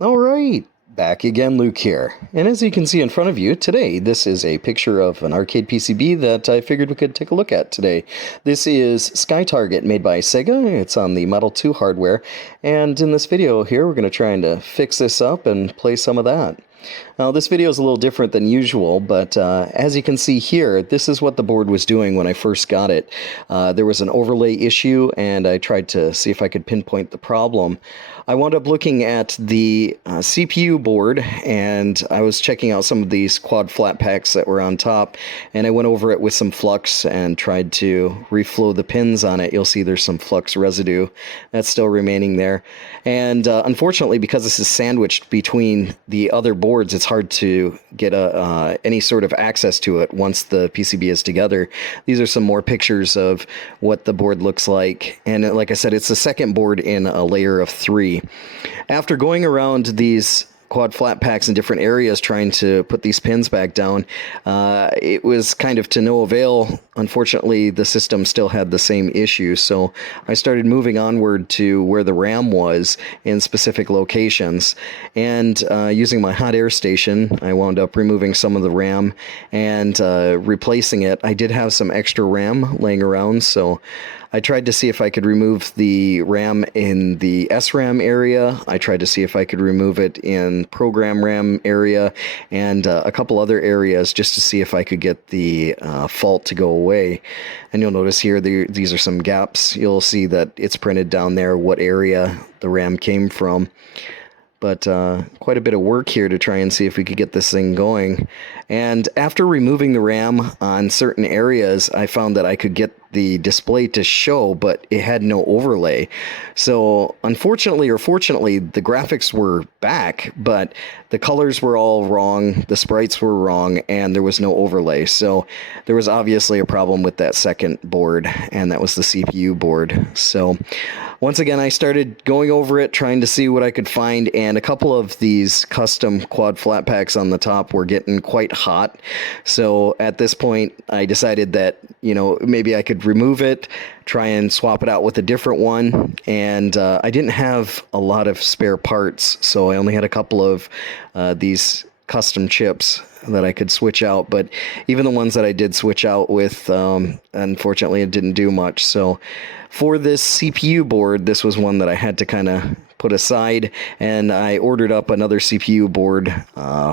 All right, back again, Luke here. And as you can see in front of you today, this is a picture of an arcade PCB that I figured we could take a look at today. This is Sky Target made by Sega. It's on the Model 2 hardware. And in this video here, we're going to try and fix this up and play some of that. Now, this video is a little different than usual, but as you can see here, this is what the board was doing when I first got it. There was an overlay issue, and I tried to see if I could pinpoint the problem. I wound up looking at the CPU board, and I was checking out some of these quad flat packs that were on top, and I went over it with some flux and tried to reflow the pins on it. You'll see there's some flux residue that's still remaining there. And unfortunately, because this is sandwiched between the other boards, it's hard to get any sort of access to it once the PCB is together. These are some more pictures of what the board looks like. And like I said, it's the second board in a layer of 3. After going around these quad flat packs in different areas trying to put these pins back down, it was kind of to no avail. Unfortunately, the system still had the same issue, so I started moving onward to where the RAM was in specific locations, and using my hot air station, I wound up removing some of the RAM and replacing it. I did have some extra RAM laying around, so I tried to see if I could remove the RAM in the SRAM area. I tried to see if I could remove it in program RAM area and a couple other areas just to see if I could get the fault to go away. And you'll notice here these are some gaps. You'll see that it's printed down there what area the RAM came from. But quite a bit of work here to try and see if we could get this thing going. And after removing the RAM on certain areas, I found that I could get the display to show, but it had no overlay. So unfortunately or fortunately, the graphics were back, but the colors were all wrong, the sprites were wrong, and there was no overlay. So there was obviously a problem with that second board, and that was the CPU board. So once again, I started going over it, trying to see what I could find, and a couple of these custom quad flat packs on the top were getting quite hot. So at this point, I decided that, maybe I could remove it, try and swap it out with a different one, and I didn't have a lot of spare parts, so I only had a couple of these custom chips that I could switch out, but even the ones that I did switch out with, unfortunately, it didn't do much. So for this CPU board, this was one that I had to kind of put aside, and I ordered up another CPU board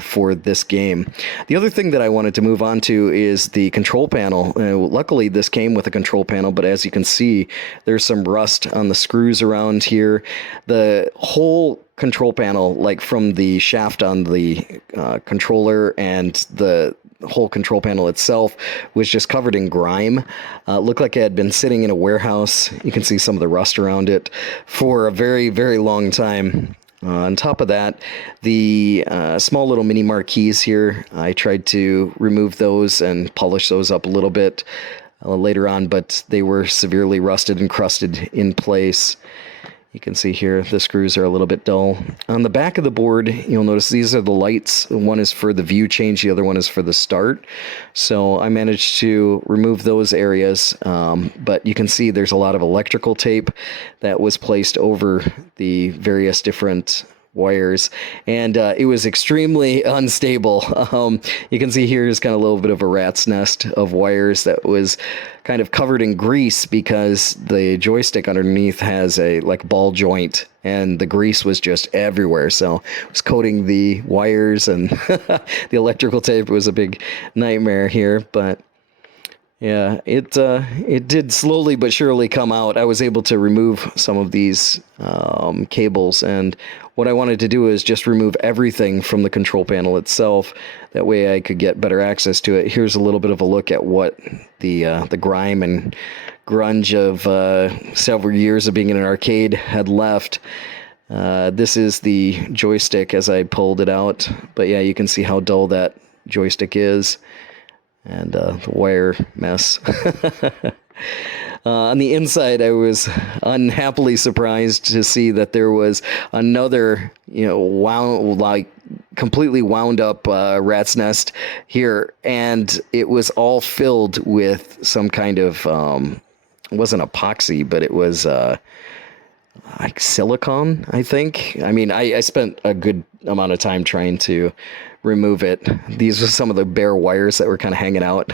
for this game. The other thing that I wanted to move on to is the control panel. Luckily, this came with a control panel, but as you can see, there's some rust on the screws around here. The whole control panel, like from the shaft on the controller and the whole control panel itself, was just covered in grime. Looked like it had been sitting in a warehouse. You can see some of the rust around it for a very, very long time. On top of that, the small little mini marquees here, I tried to remove those and polish those up a little bit later on, but they were severely rusted and crusted in place. You can see here the screws are a little bit dull. On the back of the board, you'll notice these are the lights. One is for the view change, the other one is for the start. So I managed to remove those areas, but you can see there's a lot of electrical tape that was placed over the various different wires, and it was extremely unstable. You can see here is kind of a little bit of a rat's nest of wires that was kind of covered in grease because the joystick underneath has a ball joint, and the grease was just everywhere. So it was coating the wires, and the electrical tape was a big nightmare here, but yeah, it did slowly but surely come out. I was able to remove some of these cables, and what I wanted to do is just remove everything from the control panel itself. That way I could get better access to it. Here's a little bit of a look at what the grime and grunge of several years of being in an arcade had left. This is the joystick as I pulled it out, but yeah, you can see how dull that joystick is. And the wire mess. On the inside, I was unhappily surprised to see that there was another, completely wound up rat's nest here, and it was all filled with some kind of, it wasn't epoxy, but it was like silicone, I think. I mean, I spent a good amount of time trying to remove it. These were some of the bare wires that were kind of hanging out.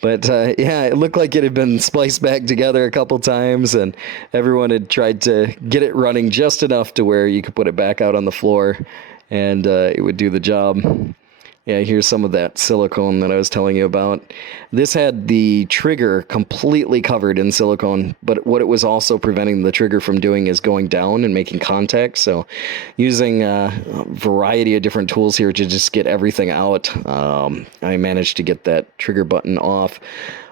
But yeah, it looked like it had been spliced back together a couple times, and everyone had tried to get it running just enough to where you could put it back out on the floor, and it would do the job. Yeah, here's some of that silicone that I was telling you about. This had the trigger completely covered in silicone, but what it was also preventing the trigger from doing is going down and making contact. So using a variety of different tools here to just get everything out, I managed to get that trigger button off.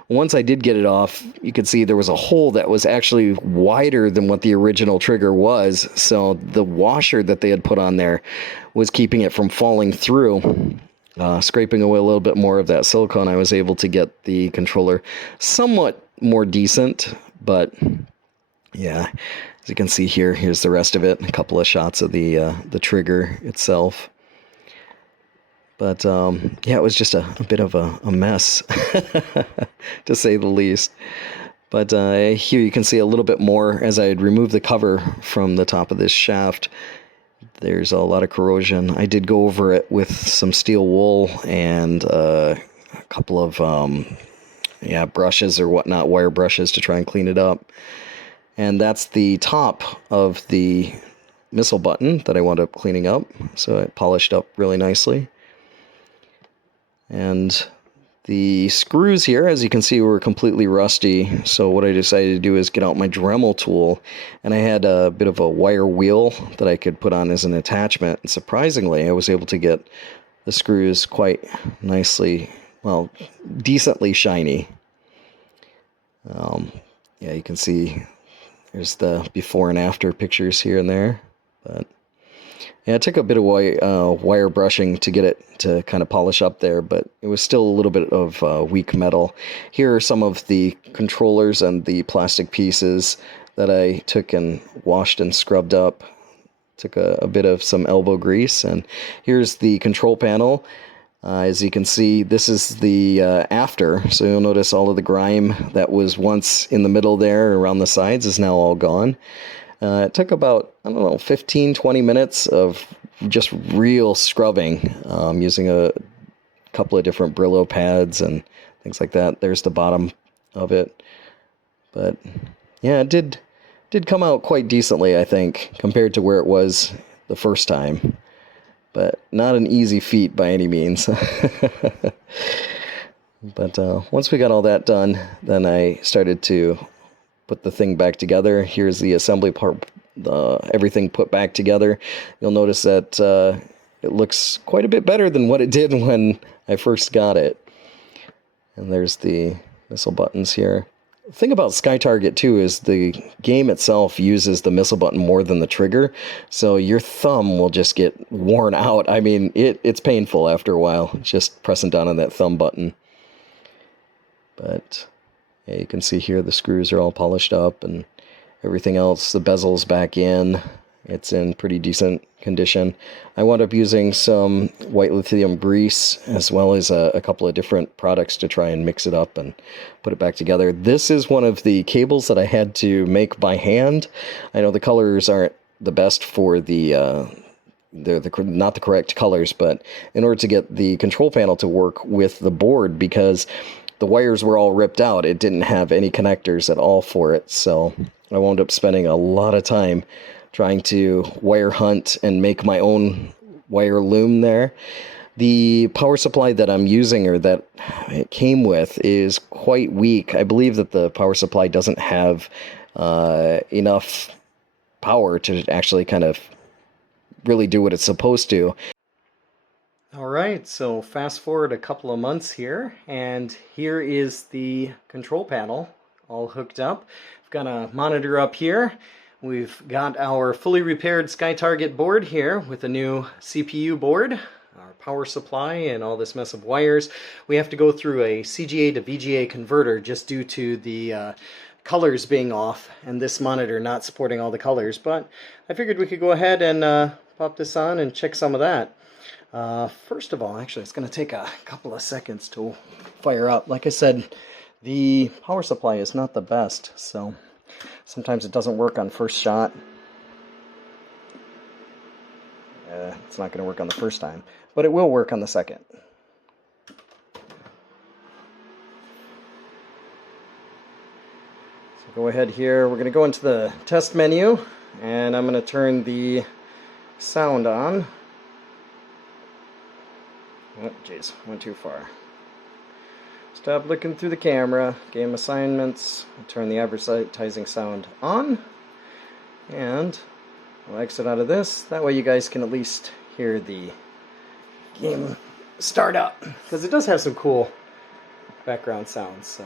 Once I did get it off, you could see there was a hole that was actually wider than what the original trigger was. So the washer that they had put on there was keeping it from falling through. Scraping away a little bit more of that silicone, I was able to get the controller somewhat more decent, but yeah, as you can see here, here's the rest of it. A couple of shots of the trigger itself. But yeah, it was just a bit of a mess, to say the least. But here you can see a little bit more as I had removed the cover from the top of this shaft. There's a lot of corrosion. I did go over it with some steel wool and a couple of brushes or whatnot, wire brushes to try and clean it up. And that's the top of the missile button that I wound up cleaning up. So it polished up really nicely. And the screws here, as you can see, were completely rusty. So what I decided to do is get out my Dremel tool, and I had a bit of a wire wheel that I could put on as an attachment. And surprisingly, I was able to get the screws quite nicely, well, decently shiny. Yeah, you can see there's the before and after pictures here and there. But yeah, it took a bit of wire brushing to get it to kind of polish up there, but it was still a little bit of weak metal. Here are some of the controllers and the plastic pieces that I took and washed and scrubbed up. Took a bit of some elbow grease, and here's the control panel. As you can see, this is the after, so you'll notice all of the grime that was once in the middle there around the sides is now all gone. It took about, 15, 20 minutes of just real scrubbing, using a couple of different Brillo pads and things like that. There's the bottom of it. But yeah, it did come out quite decently, I think, compared to where it was the first time. But not an easy feat by any means. But once we got all that done, then I started to put the thing back together. Here's the assembly part, everything put back together. You'll notice that it looks quite a bit better than what it did when I first got it. And there's the missile buttons here. The thing about Sky Target too is the game itself uses the missile button more than the trigger, so your thumb will just get worn out. I mean, it's painful after a while, just pressing down on that thumb button. But yeah, you can see here the screws are all polished up and everything else. The bezel's back in. It's in pretty decent condition. I wound up using some white lithium grease as well as a couple of different products to try and mix it up and put it back together. This is one of the cables that I had to make by hand. I know the colors aren't the best for they're not the correct colors, but in order to get the control panel to work with the board, because the wires were all ripped out, it didn't have any connectors at all for it. So I wound up spending a lot of time trying to wire hunt and make my own wire loom there. The power supply that I'm using, or that it came with, is quite weak. I believe that the power supply doesn't have enough power to actually kind of really do what it's supposed to. All right, so fast forward a couple of months here, and here is the control panel all hooked up. I've got a monitor up here. We've got our fully repaired Sky Target board here with a new CPU board, our power supply, and all this mess of wires. We have to go through a CGA to VGA converter just due to the colors being off and this monitor not supporting all the colors. But I figured we could go ahead and pop this on and check some of that. First of all, actually, it's going to take a couple of seconds to fire up. Like I said, the power supply is not the best, so Sometimes it doesn't work on first shot. It's not going to work on the first time, but it will work on the second. So go ahead here. We're going to go into the test menu, and I'm going to turn the sound on. Oh, jeez, went too far. Stop looking through the camera. Game assignments. I'll turn the advertising sound on, and I'll exit out of this. That way you guys can at least hear the game start up, because it does have some cool background sounds. So.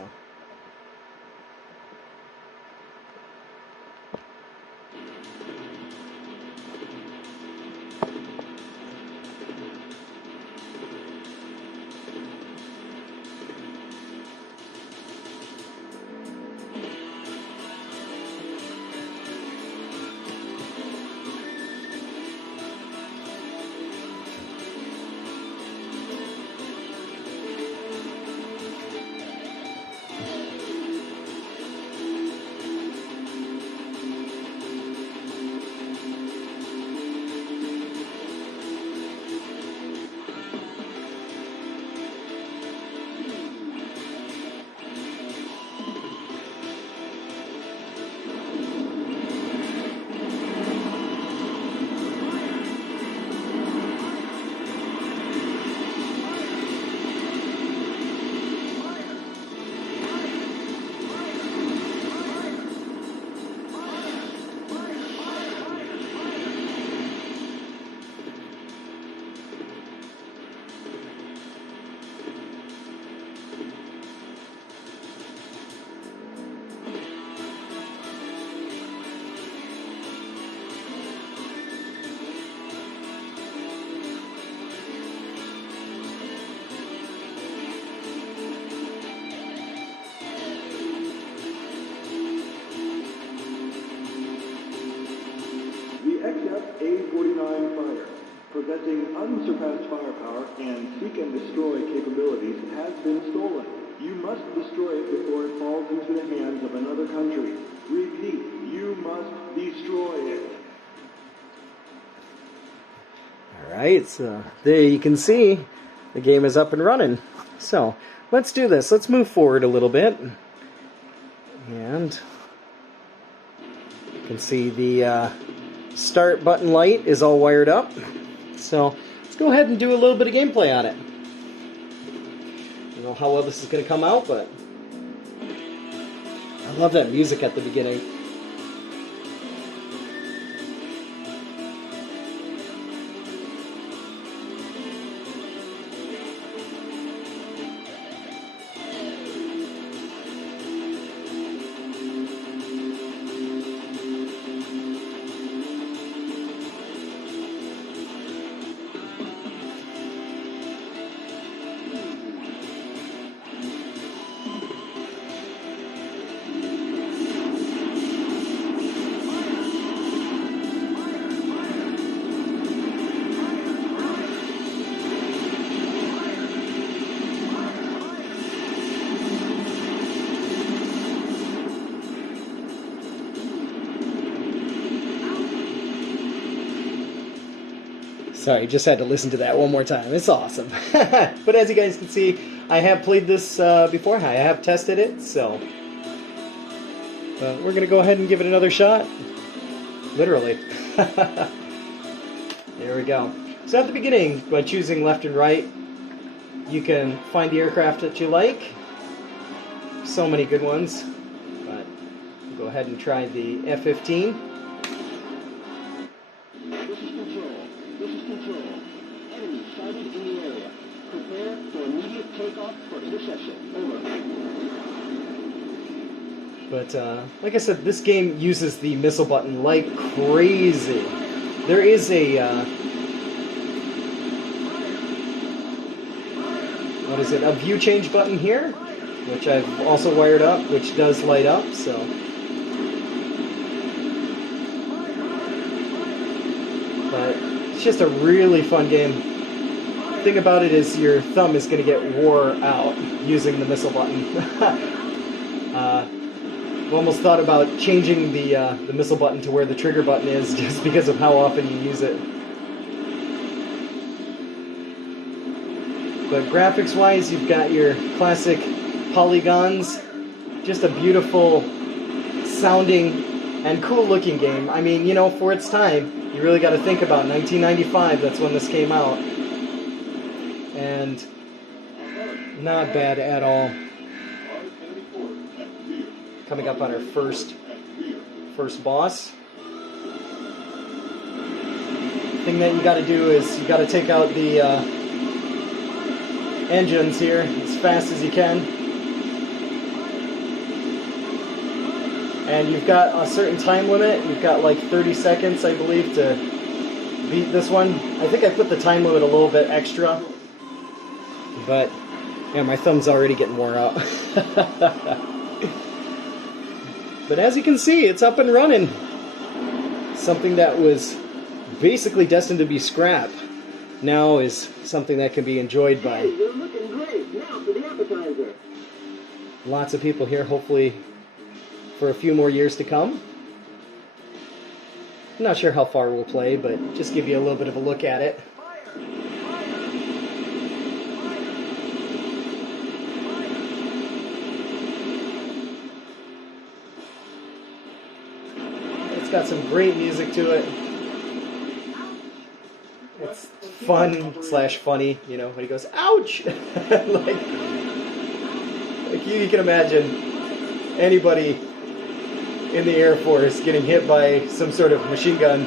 A-49 fighter, possessing unsurpassed firepower and seek and destroy capabilities, has been stolen. You must destroy it before it falls into the hands of another country. Repeat, you must destroy it. Alright, so there you can see the game is up and running. So, let's do this. Let's move forward a little bit. And you can see the start button light is all wired up. So, let's go ahead and do a little bit of gameplay on it. I don't know how well this is going to come out, but I love that music at the beginning. Sorry, just had to listen to that one more time. It's awesome. But as you guys can see, I have played this before. I have tested it, so we're going to go ahead and give it another shot. Literally. There we go. So at the beginning, by choosing left and right, you can find the aircraft that you like. So many good ones. But we'll go ahead and try the F-15. But, like I said, this game uses the missile button like crazy. There is a, a view change button here, which I've also wired up, which does light up, so. But it's just a really fun game. The thing about it is your thumb is going to get wore out using the missile button. I've almost thought about changing the missile button to where the trigger button is, just because of how often you use it. But graphics-wise, you've got your classic polygons. Just a beautiful sounding and cool-looking game. I mean, you know, for its time, you really got to think about 1995. That's when this came out, and not bad at all. Coming up on our first boss. Thing that you got to do is you got to take out the engines here as fast as you can, and you've got a certain time limit. You've got like 30 seconds, I believe, to beat this one. I think I put the time limit a little bit extra, but yeah, my thumb's already getting wore out. But as you can see, it's up and running. Something that was basically destined to be scrap now is something that can be enjoyed by You're looking great. Now for the appetizer. lots of people here, hopefully for a few more years to come. I'm not sure how far we'll play, but just give you a little bit of a look at it. It's got some great music to it. It's fun/funny, you know, when he goes, ouch! like you can imagine anybody in the Air Force getting hit by some sort of machine gun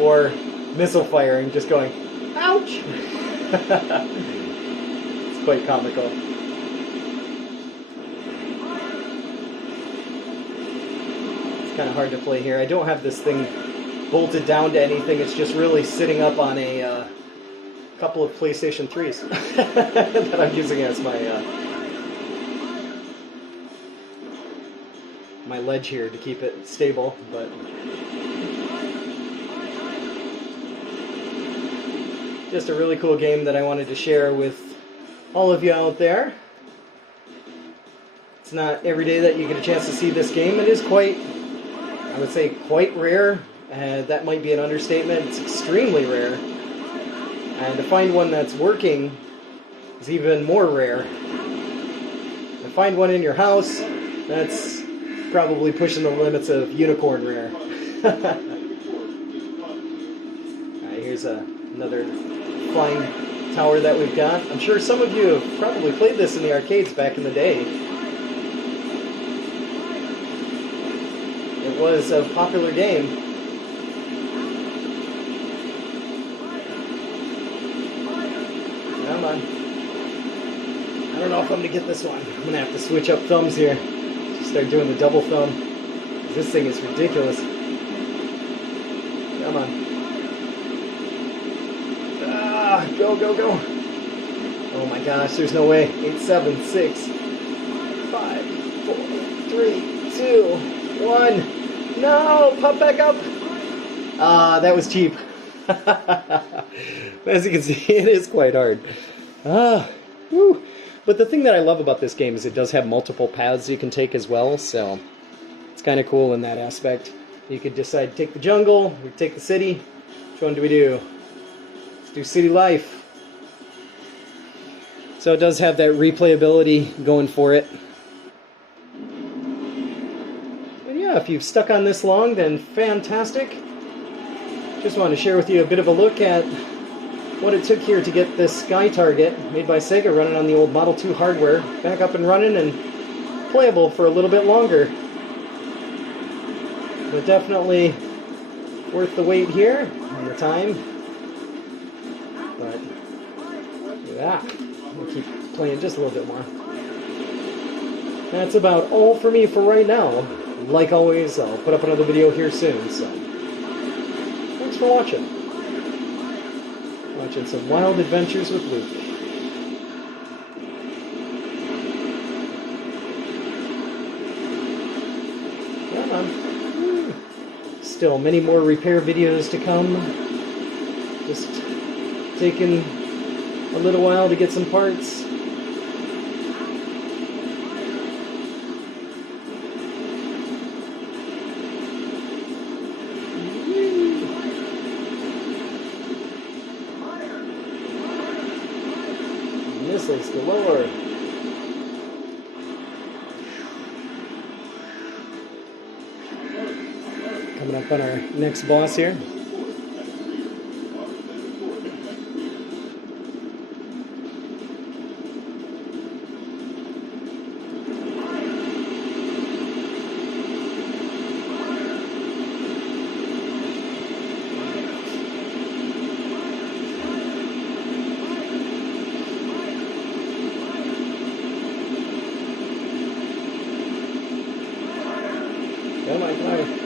or missile fire and just going, ouch! It's quite comical. It's kind of hard to play here. I don't have this thing bolted down to anything. It's just really sitting up on a couple of PlayStation 3s that I'm using as my my ledge here to keep it stable. But just a really cool game that I wanted to share with all of you out there. It's not every day that you get a chance to see this game. It is quite, I would say, quite rare. That might be an understatement. It's extremely rare. And to find one that's working is even more rare. To find one in your house, that's probably pushing the limits of unicorn rare. Alright, here's another flying tower that we've got. I'm sure some of you have probably played this in the arcades back in the day. It was a popular game. Come on. I don't know if I'm going to get this one. I'm going to have to switch up thumbs here. Just start doing the double thumb. This thing is ridiculous. Come on. Ah, go, go, go. Oh my gosh, there's no way. 8, 7, 6, 5, 4, 3, 2, 1. No, pop back up. Ah, that was cheap. As you can see, it is quite hard. Whew. But the thing that I love about this game is it does have multiple paths you can take as well, so it's kind of cool in that aspect. You could decide to take the jungle, or take the city. Which one do we do? Let's do city life. So it does have that replayability going for it. But yeah, if you've stuck on this long, then fantastic. Just wanted to share with you a bit of a look at what it took here to get this Sky Target, made by Sega, running on the old Model 2 hardware, back up and running and playable for a little bit longer. But definitely worth the wait here and the time. But yeah, we'll keep playing just a little bit more. That's about all for me for right now. Like always, I'll put up another video here soon, so thanks for watching. Watching some wild adventures with Luke. Come on. Still many more repair videos to come. Just taking a little while to get some parts. missiles galore. Coming up on our next boss here. Come on, come on.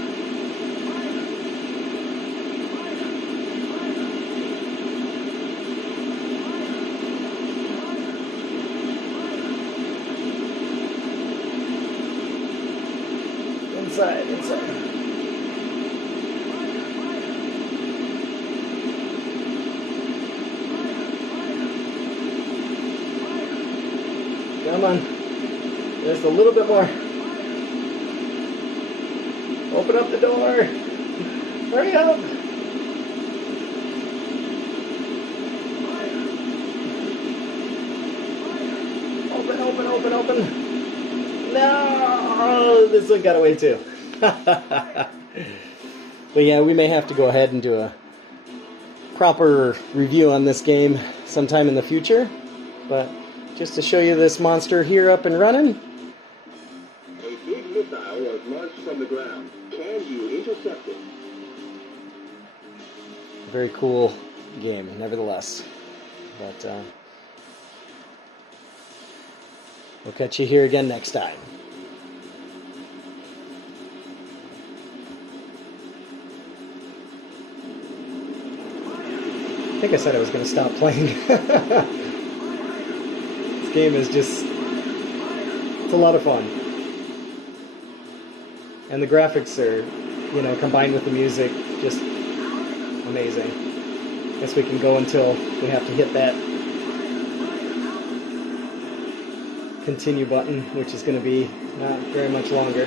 Inside, inside. Come on. Just a little bit more. Open up the door. Hurry up. Open, open, open, open. No, this one got away too. But yeah, we may have to go ahead and do a proper review on this game sometime in the future. But just to show you this monster here up and running. A big missile was launched from the ground. Can you intercept it? Very cool game, nevertheless. But we'll catch you here again next time. I think I said I was going to stop playing. This game is just, it's a lot of fun. And the graphics are, you know, combined with the music, just amazing. Guess we can go until we have to hit that continue button, which is going to be not very much longer.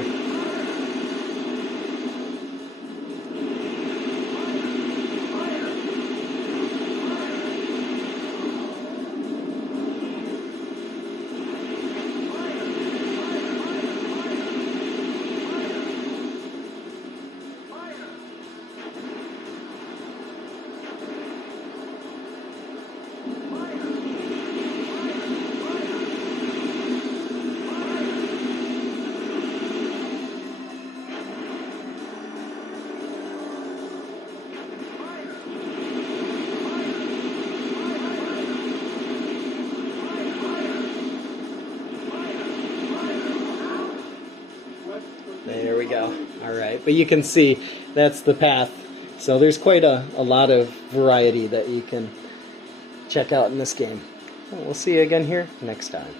There we go. Alright, but you can see that's the path. So there's quite a lot of variety that you can check out in this game. We'll see you again here next time.